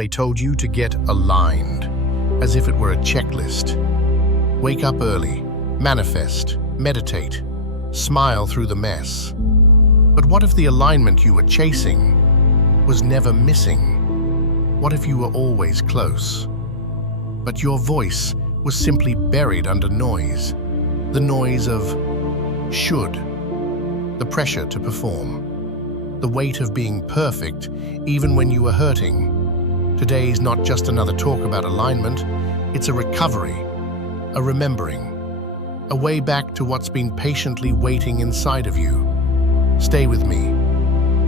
They told you to get aligned, as if it were a checklist. Wake up early, manifest, meditate, smile through the mess. But what if the alignment you were chasing was never missing? What if you were always close, but your voice was simply buried under noise? The noise of should, the pressure to perform, the weight of being perfect even when you were hurting. Today's not just another talk about alignment, it's a recovery, a remembering, a way back to what's been patiently waiting inside of you. Stay with me.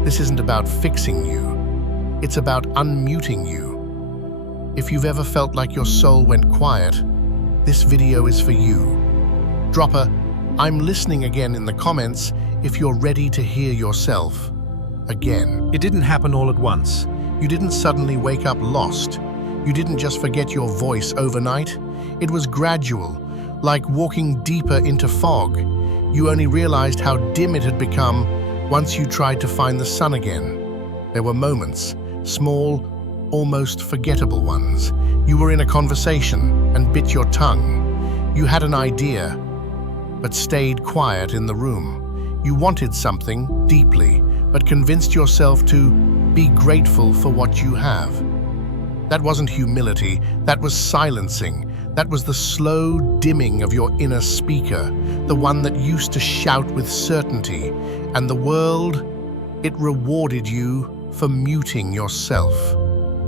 This isn't about fixing you, it's about unmuting you. If you've ever felt like your soul went quiet, this video is for you. Drop a "I'm listening" again in the comments if you're ready to hear yourself again. It didn't happen all at once. You didn't suddenly wake up lost. You didn't just forget your voice overnight. It was gradual, like walking deeper into fog. You only realized how dim it had become once you tried to find the sun again. There were moments, small, almost forgettable ones. You were in a conversation and bit your tongue. You had an idea, but stayed quiet in the room. You wanted something deeply, but convinced yourself to be grateful for what you have. That wasn't humility, that was silencing. That was the slow dimming of your inner speaker, the one that used to shout with certainty. And the world, it rewarded you for muting yourself.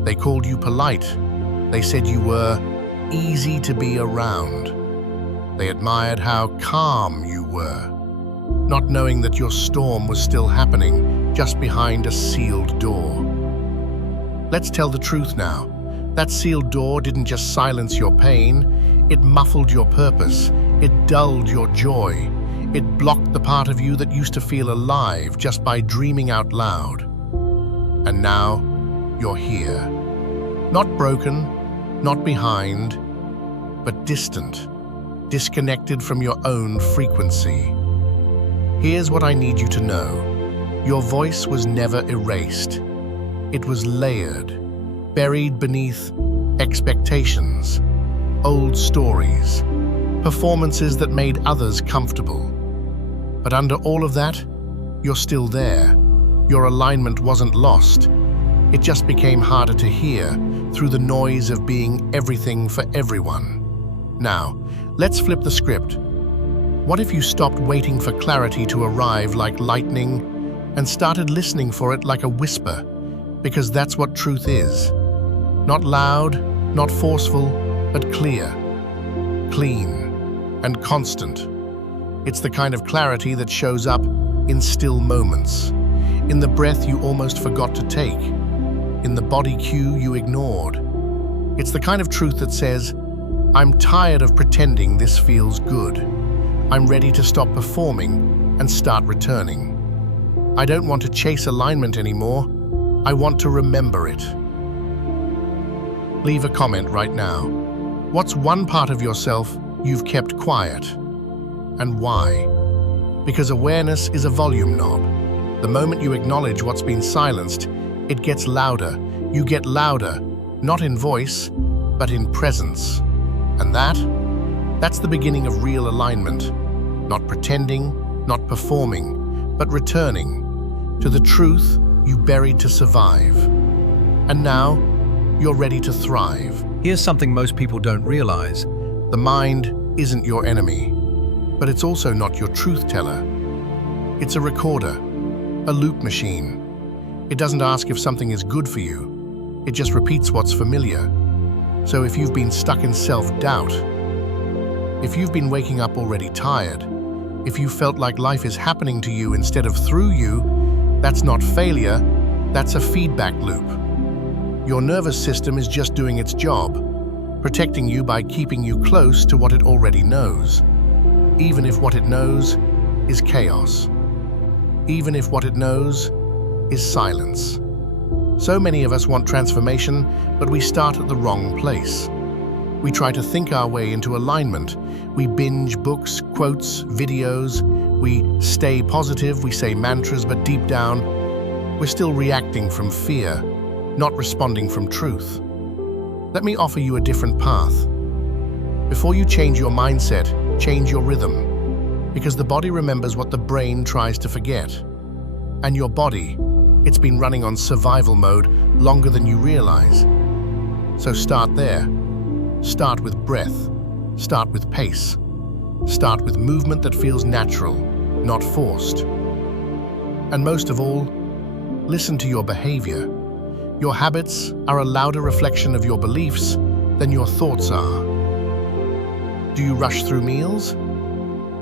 They called you polite. They said you were easy to be around. They admired how calm you were, not knowing that your storm was still happening just behind a sealed door. Let's tell the truth now. That sealed door didn't just silence your pain, it muffled your purpose, it dulled your joy, it blocked the part of you that used to feel alive just by dreaming out loud. And now, you're here. Not broken, not behind, but distant, disconnected from your own frequency. Here's what I need you to know. Your voice was never erased. It was layered, buried beneath expectations, old stories, performances that made others comfortable. But under all of that, you're still there. Your alignment wasn't lost. It just became harder to hear through the noise of being everything for everyone. Now, let's flip the script. What if you stopped waiting for clarity to arrive like lightning and started listening for it like a whisper? Because that's what truth is. Not loud, not forceful, but clear, clean, and constant. It's the kind of clarity that shows up in still moments, in the breath you almost forgot to take, in the body cue you ignored. It's the kind of truth that says, I'm tired of pretending this feels good. I'm ready to stop performing and start returning. I don't want to chase alignment anymore. I want to remember it. Leave a comment right now. What's one part of yourself you've kept quiet? And why? Because awareness is a volume knob. The moment you acknowledge what's been silenced, it gets louder. You get louder, not in voice, but in presence. And that's the beginning of real alignment. Not pretending, not performing, but returning to the truth you buried to survive. And now, you're ready to thrive. Here's something most people don't realize. The mind isn't your enemy, but it's also not your truth teller. It's a recorder, a loop machine. It doesn't ask if something is good for you. It just repeats what's familiar. So if you've been stuck in self-doubt, if you've been waking up already tired, if you felt like life is happening to you instead of through you, that's not failure, that's a feedback loop. Your nervous system is just doing its job, protecting you by keeping you close to what it already knows, even if what it knows is chaos, even if what it knows is silence. So many of us want transformation, but we start at the wrong place. We try to think our way into alignment. We binge books, quotes, videos. We stay positive, we say mantras, but deep down, we're still reacting from fear. not responding from truth. Let me offer you a different path. Before you change your mindset, change your rhythm, because the body remembers what the brain tries to forget. And your body, it's been running on survival mode longer than you realize. So start there. Start with breath. Start with pace. Start with movement that feels natural, not forced. And most of all, listen to your behavior. Your habits are a louder reflection of your beliefs than your thoughts are. Do you rush through meals?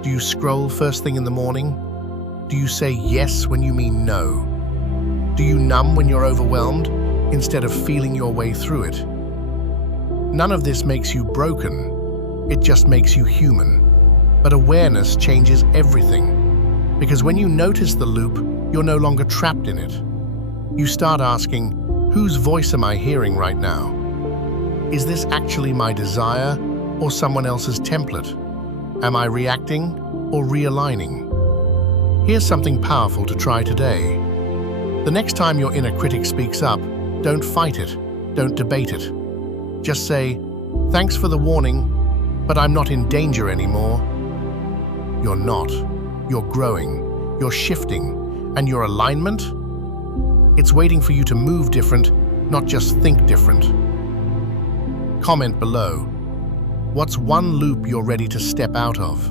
Do you scroll first thing in the morning? Do you say yes when you mean no? Do you numb when you're overwhelmed instead of feeling your way through it? None of this makes you broken. It just makes you human. But awareness changes everything. Because when you notice the loop, you're no longer trapped in it. You start asking, whose voice am I hearing right now? Is this actually my desire or someone else's template? Am I reacting or realigning? Here's something powerful to try today. The next time your inner critic speaks up, don't fight it, don't debate it. Just say, thanks for the warning, but I'm not in danger anymore. You're not. You're growing. You're shifting. And your alignment? It's waiting for you to move different, not just think different. Comment below. What's one loop you're ready to step out of?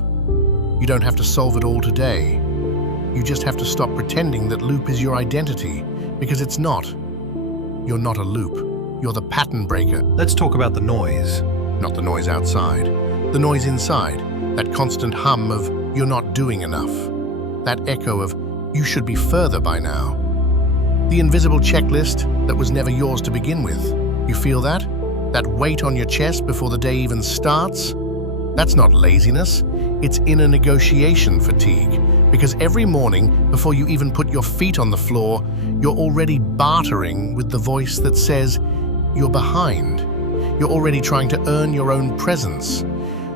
You don't have to solve it all today. You just have to stop pretending that loop is your identity, because it's not. You're not a loop. You're the pattern breaker. Let's talk about the noise. Not the noise outside. The noise inside. That constant hum of, you're not doing enough. That echo of, you should be further by now. The invisible checklist that was never yours to begin with. You feel that? That weight on your chest before the day even starts? That's not laziness. It's inner negotiation fatigue. Because every morning, before you even put your feet on the floor, you're already bartering with the voice that says, you're behind. You're already trying to earn your own presence.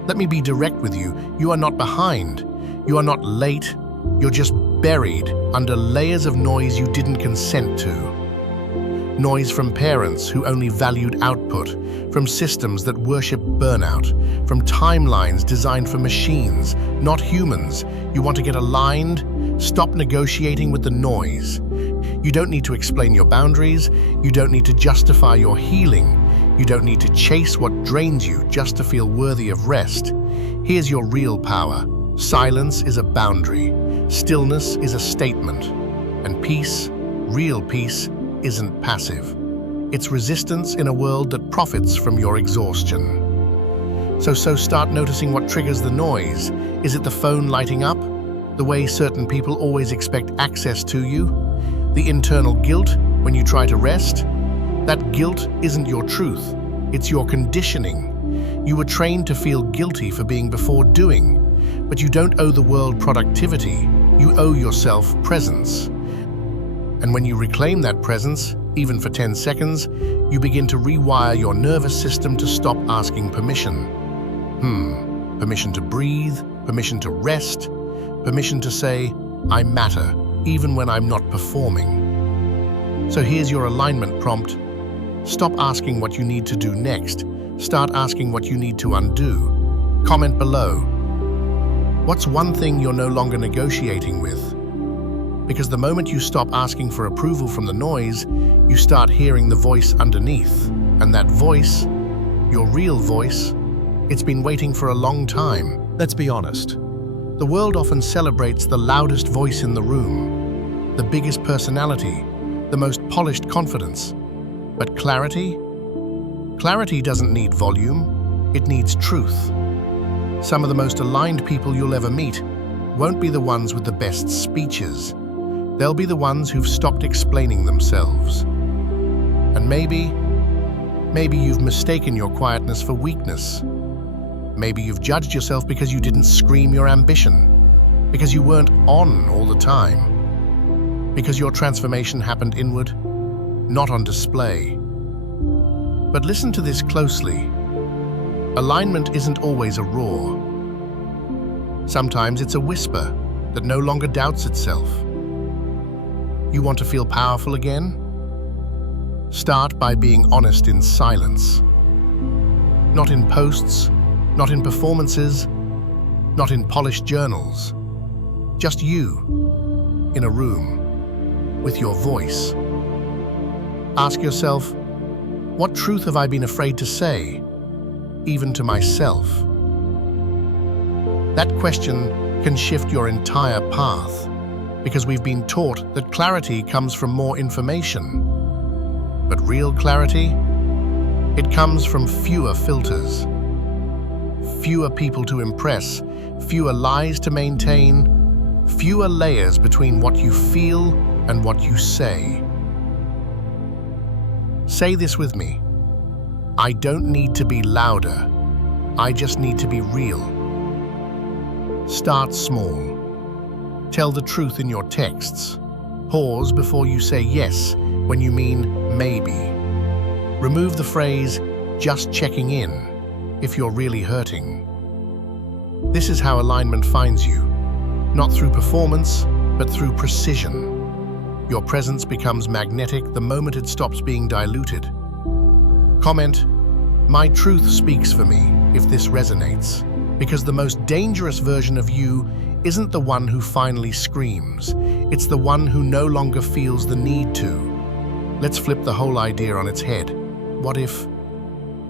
Let me be direct with you. You are not behind. You are not late. You're just buried under layers of noise you didn't consent to. Noise from parents who only valued output, from systems that worship burnout, from timelines designed for machines, not humans. You want to get aligned? Stop negotiating with the noise. You don't need to explain your boundaries. You don't need to justify your healing. You don't need to chase what drains you just to feel worthy of rest. Here's your real power. Silence is a boundary. Stillness is a statement. And peace, real peace, isn't passive. It's resistance in a world that profits from your exhaustion. So start noticing what triggers the noise. Is it the phone lighting up? The way certain people always expect access to you? The internal guilt when you try to rest? That guilt isn't your truth. It's your conditioning. You were trained to feel guilty for being before doing. But you don't owe the world productivity. You owe yourself presence. And when you reclaim that presence, even for 10 seconds, you begin to rewire your nervous system to stop asking permission. Permission to breathe, permission to rest, permission to say, I matter, even when I'm not performing. So here's your alignment prompt. Stop asking what you need to do next. Start asking what you need to undo. Comment below. What's one thing you're no longer negotiating with? Because the moment you stop asking for approval from the noise, you start hearing the voice underneath. And that voice, your real voice, it's been waiting for a long time. Let's be honest. The world often celebrates the loudest voice in the room, the biggest personality, the most polished confidence. But clarity? Clarity doesn't need volume, it needs truth. Some of the most aligned people you'll ever meet won't be the ones with the best speeches. They'll be the ones who've stopped explaining themselves. And maybe you've mistaken your quietness for weakness. Maybe you've judged yourself because you didn't scream your ambition, because you weren't on all the time, because your transformation happened inward, not on display. But listen to this closely. Alignment isn't always a roar. Sometimes it's a whisper that no longer doubts itself. You want to feel powerful again? Start by being honest in silence. Not in posts, not in performances, not in polished journals. Just you, in a room, with your voice. Ask yourself, what truth have I been afraid to say, even to myself? That question can shift your entire path, because we've been taught that clarity comes from more information. But real clarity, it comes from fewer filters, fewer people to impress, fewer lies to maintain, fewer layers between what you feel and what you say. Say this with me. I don't need to be louder. I just need to be real. Start small. Tell the truth in your texts. Pause before you say yes when you mean maybe. Remove the phrase, just checking in, if you're really hurting. This is how alignment finds you, not through performance, but through precision. Your presence becomes magnetic the moment it stops being diluted. Comment, my truth speaks for me, if this resonates, because the most dangerous version of you isn't the one who finally screams. It's the one who no longer feels the need to. Let's flip the whole idea on its head. What if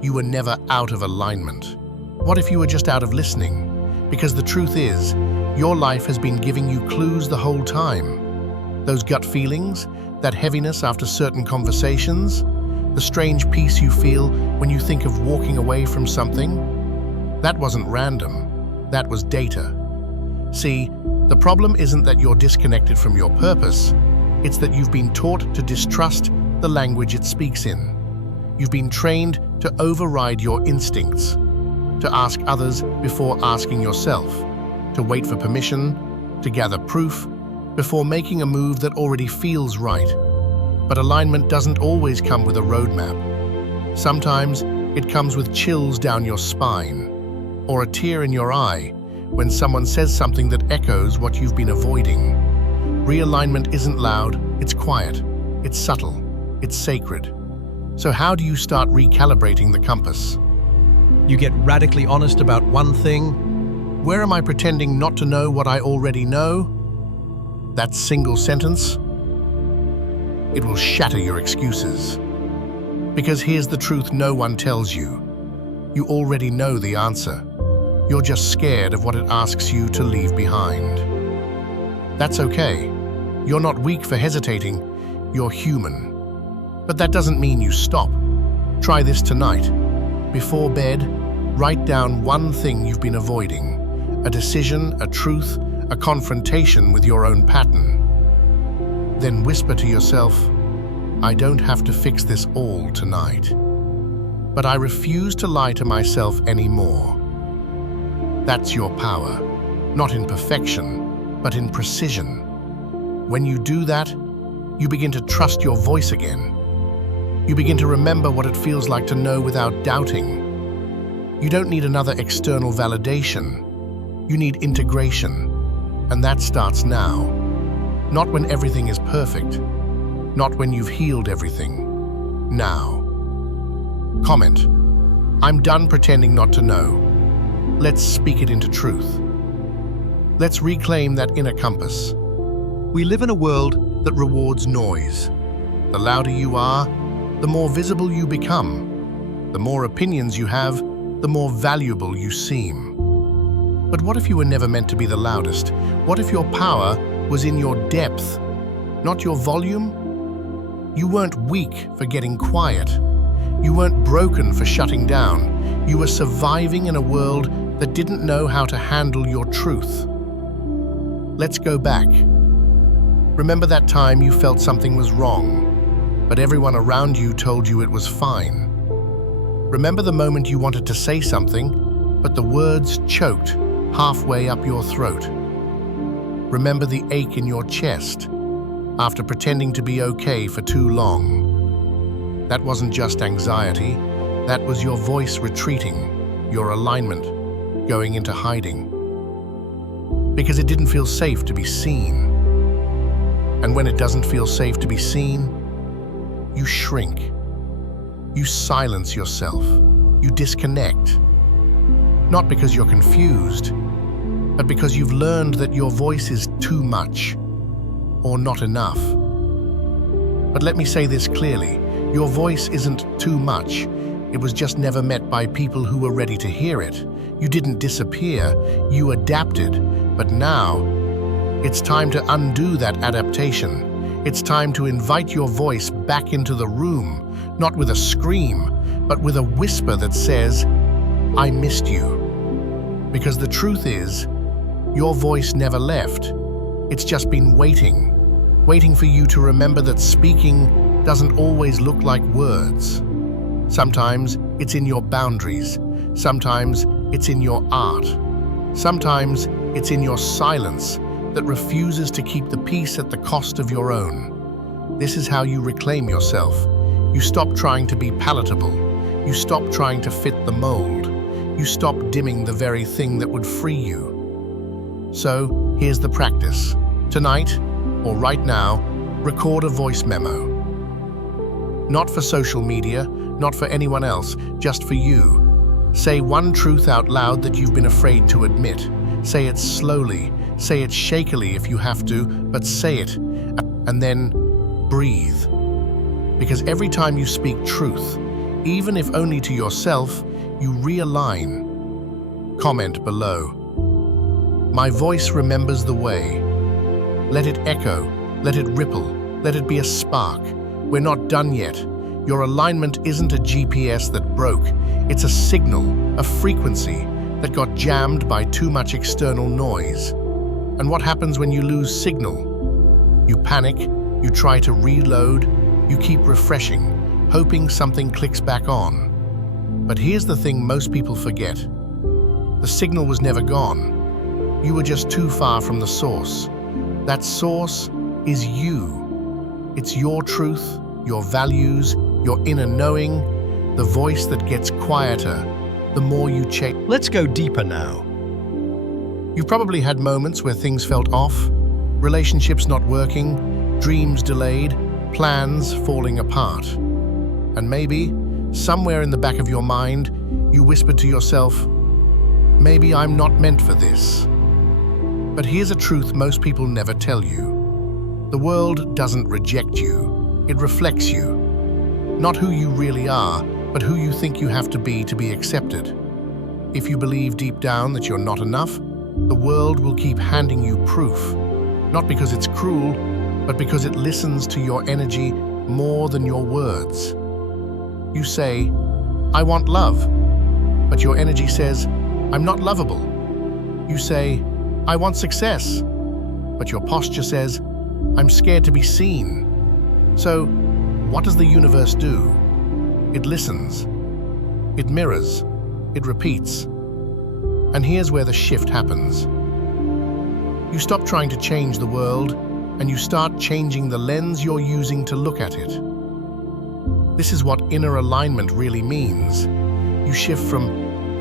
you were never out of alignment? What if you were just out of listening? Because the truth is, your life has been giving you clues the whole time. Those gut feelings, that heaviness after certain conversations, the strange peace you feel when you think of walking away from something, that wasn't random, that was data. See, the problem isn't that you're disconnected from your purpose, it's that you've been taught to distrust the language it speaks in. You've been trained to override your instincts, to ask others before asking yourself, to wait for permission, to gather proof, before making a move that already feels right. But alignment doesn't always come with a roadmap. Sometimes it comes with chills down your spine, or a tear in your eye when someone says something that echoes what you've been avoiding. Realignment isn't loud, it's quiet, it's subtle, it's sacred. So how do you start recalibrating the compass? You get radically honest about one thing. Where am I pretending not to know what I already know? That single sentence, it will shatter your excuses. Because here's the truth no one tells you. You already know the answer. You're just scared of what it asks you to leave behind. That's okay. You're not weak for hesitating. You're human. But that doesn't mean you stop. Try this tonight. Before bed, write down one thing you've been avoiding. A decision, a truth, a confrontation with your own pattern. Then whisper to yourself, I don't have to fix this all tonight. But I refuse to lie to myself anymore. That's your power, not in perfection, but in precision. When you do that, you begin to trust your voice again. You begin to remember what it feels like to know without doubting. You don't need another external validation. You need integration, and that starts now. Not when everything is perfect, not when you've healed everything. Now. Comment, I'm done pretending not to know. Let's speak it into truth. Let's reclaim that inner compass. We live in a world that rewards noise. The louder you are, the more visible you become. The more opinions you have, the more valuable you seem. But what if you were never meant to be the loudest? What if your power was in your depth, not your volume? You weren't weak for getting quiet. You weren't broken for shutting down. You were surviving in a world that didn't know how to handle your truth. Let's go back. Remember that time you felt something was wrong, but everyone around you told you it was fine. Remember the moment you wanted to say something, but the words choked halfway up your throat. Remember the ache in your chest after pretending to be okay for too long. That wasn't just anxiety, that was your voice retreating, your alignment going into hiding. Because it didn't feel safe to be seen. And when it doesn't feel safe to be seen, you shrink. You silence yourself. You disconnect. Not because you're confused, but because you've learned that your voice is too much or not enough. But let me say this clearly. Your voice isn't too much. It was just never met by people who were ready to hear it. You didn't disappear. You adapted. But now, it's time to undo that adaptation. It's time to invite your voice back into the room, not with a scream, but with a whisper that says, "I missed you." Because the truth is, your voice never left. It's just been waiting for you to remember that speaking doesn't always look like words. Sometimes it's in your boundaries. Sometimes it's in your art. Sometimes it's in your silence that refuses to keep the peace at the cost of your own. This is how you reclaim yourself. You stop trying to be palatable. You stop trying to fit the mold. You stop dimming the very thing that would free you. So, here's the practice. Tonight, or right now, record a voice memo. Not for social media, not for anyone else, just for you. Say one truth out loud that you've been afraid to admit. Say it slowly, say it shakily if you have to, but say it, and then breathe. Because every time you speak truth, even if only to yourself, you realign. Comment below. My voice remembers the way. Let it echo, let it ripple, let it be a spark. We're not done yet. Your alignment isn't a GPS that broke. It's a signal, a frequency that got jammed by too much external noise. And what happens when you lose signal? You panic, you try to reload, you keep refreshing, hoping something clicks back on. But here's the thing most people forget. The signal was never gone. You were just too far from the source. That source is you. It's your truth, your values, your inner knowing, the voice that gets quieter the more you check. Let's go deeper now. You've probably had moments where things felt off, relationships not working, dreams delayed, plans falling apart. And maybe, somewhere in the back of your mind, you whispered to yourself, "Maybe I'm not meant for this." But here's a truth most people never tell you. The world doesn't reject you, it reflects you. Not who you really are, but who you think you have to be accepted. If you believe deep down that you're not enough, the world will keep handing you proof. Not because it's cruel, but because it listens to your energy more than your words. You say, "I want love," but your energy says, "I'm not lovable." You say, "I want success," but your posture says, "I'm scared to be seen." So, what does the universe do? It listens. It mirrors. It repeats. And here's where the shift happens. You stop trying to change the world, and you start changing the lens you're using to look at it. This is what inner alignment really means. You shift from,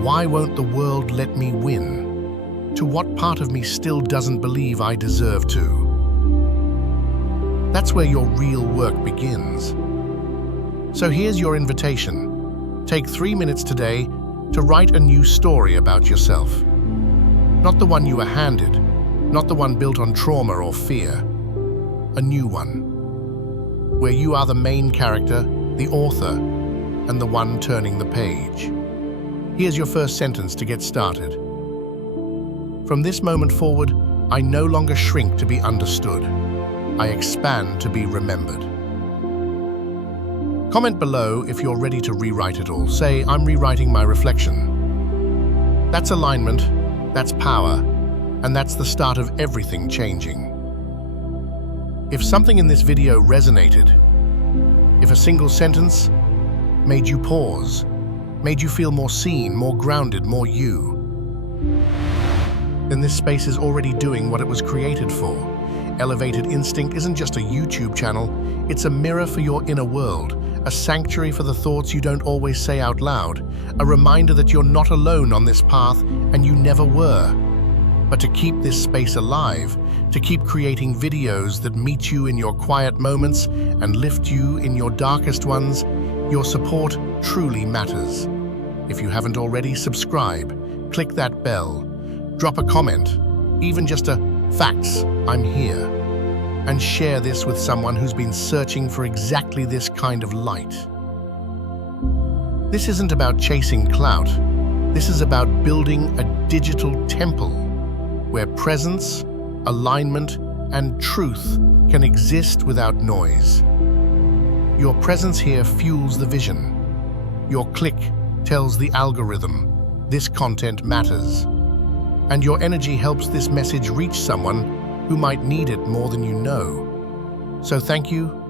"Why won't the world let me win?" to "What part of me still doesn't believe I deserve to?" That's where your real work begins. So here's your invitation. Take 3 minutes today to write a new story about yourself. Not the one you were handed, not the one built on trauma or fear. A new one, where you are the main character, the author, and the one turning the page. Here's your first sentence to get started. From this moment forward, I no longer shrink to be understood. I expand to be remembered. Comment below if you're ready to rewrite it all. Say, "I'm rewriting my reflection." That's alignment, that's power, and that's the start of everything changing. If something in this video resonated, if a single sentence made you pause, made you feel more seen, more grounded, more you, then this space is already doing what it was created for. Elevated Instinct isn't just a YouTube channel, it's a mirror for your inner world, a sanctuary for the thoughts you don't always say out loud, a reminder that you're not alone on this path and you never were. but to keep this space alive, to keep creating videos that meet you in your quiet moments and lift you in your darkest ones. Your support truly matters. If you haven't already, subscribe, click that bell, drop a comment, even just a "Facts, I'm here," and share this with someone who's been searching for exactly this kind of light. This isn't about chasing clout. This is about building a digital temple where presence, alignment, and truth can exist without noise. Your presence here fuels the vision. Your click tells the algorithm this content matters. And your energy helps this message reach someone who might need it more than you know. So thank you